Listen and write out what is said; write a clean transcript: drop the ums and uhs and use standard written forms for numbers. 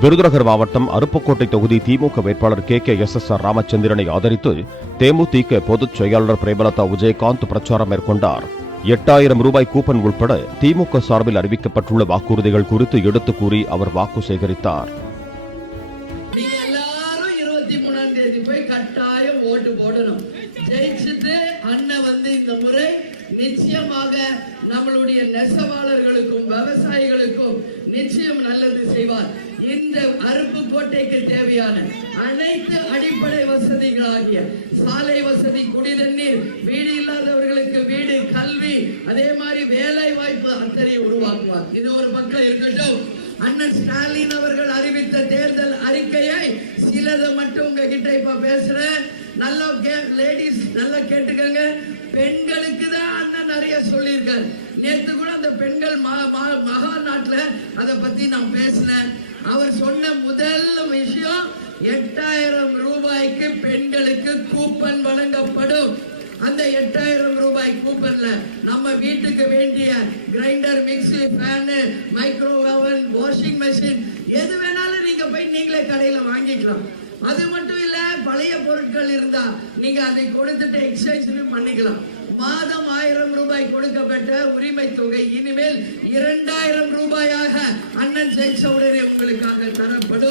விருதுநகர் மாவட்டம் அருப்புக்கோட்டை தொகுதி திமுக வேட்பாளர் KKSSR ராமச்சந்திரனை ஆதரித்து தேமுதிக பொதுச் செயலாளர் பிரேமலதா விஜயகாந்த் பிரச்சாரம் மேற்கொண்டார். 8000 ரூபாய் கூப்பன் உட்பட திமுக சார்பில் அறிவிக்கப்பட்டுள்ள வாக்குறுதிகள் குறித்து எடுத்துக் கூறி அவர் வாக்கு சேகரித்தார். நிச்சயமாக நம்மளுடைய நெசவாளர்களுக்கும் விவசாயிகளுக்கும் நிச்சயம் நல்லது செய்வார். இந்த அருப்புக்கோட்டைக்கு தேவையான அனைத்து அடிப்படை வசதிகளாகிய சாலை வசதி, குடிநீர், வீடு இல்லாதவர்களுக்கு வீடு, கல்வி, அதே மாதிரி வேலை வாய்ப்பு அத்தனை உருவாக்குவார். இது ஒரு பக்கம் இருக்கட்டும். அண்ணன் ஸ்டாலின் அவர்கள் அறிவித்த தேர்தல் அறிக்கையை சிலதை மட்டும் உங்ககிட்ட இப்ப பேசுறேன். நல்லா லேடிஸ் நல்லா கேட்டுக்கங்க. பெண்களுக்கு தான் அண்ணன் நிறைய சொல்லியிருக்காரு. நேற்று கூட அந்த பெண்கள் மகா நாட்டுல அதை பத்தி நான் பேசினேன். அவர் சொன்ன முதல் விஷயம் 8000 ரூபாய்க்கு பெண்களுக்கு கூப்பன் வழங்கப்படும். அந்த 8000 ரூபாய் கூப்பன்ல நம்ம வீட்டுக்கு வேண்டிய grinder, mixie, fan, micro oven, washing machine எது வேணாலும் நீங்க போய் நீங்களே கடையில வாங்கிக்கலாம். அது மட்டும் இல்ல, பழைய பொருட்கள் இருந்தா நீங்க அதை கொடுத்துட்டு எக்ஸ்சேஞ்ச் பண்ணிக்கலாம். மாதம் 1000 ரூபாய் கொடுக்கப்பட்ட உரிமை தொகை இனிமேல் 2000 ரூபாயாக அண்ணன் ஜெயிச்ச உடனே உங்களுக்காக தரப்படும்.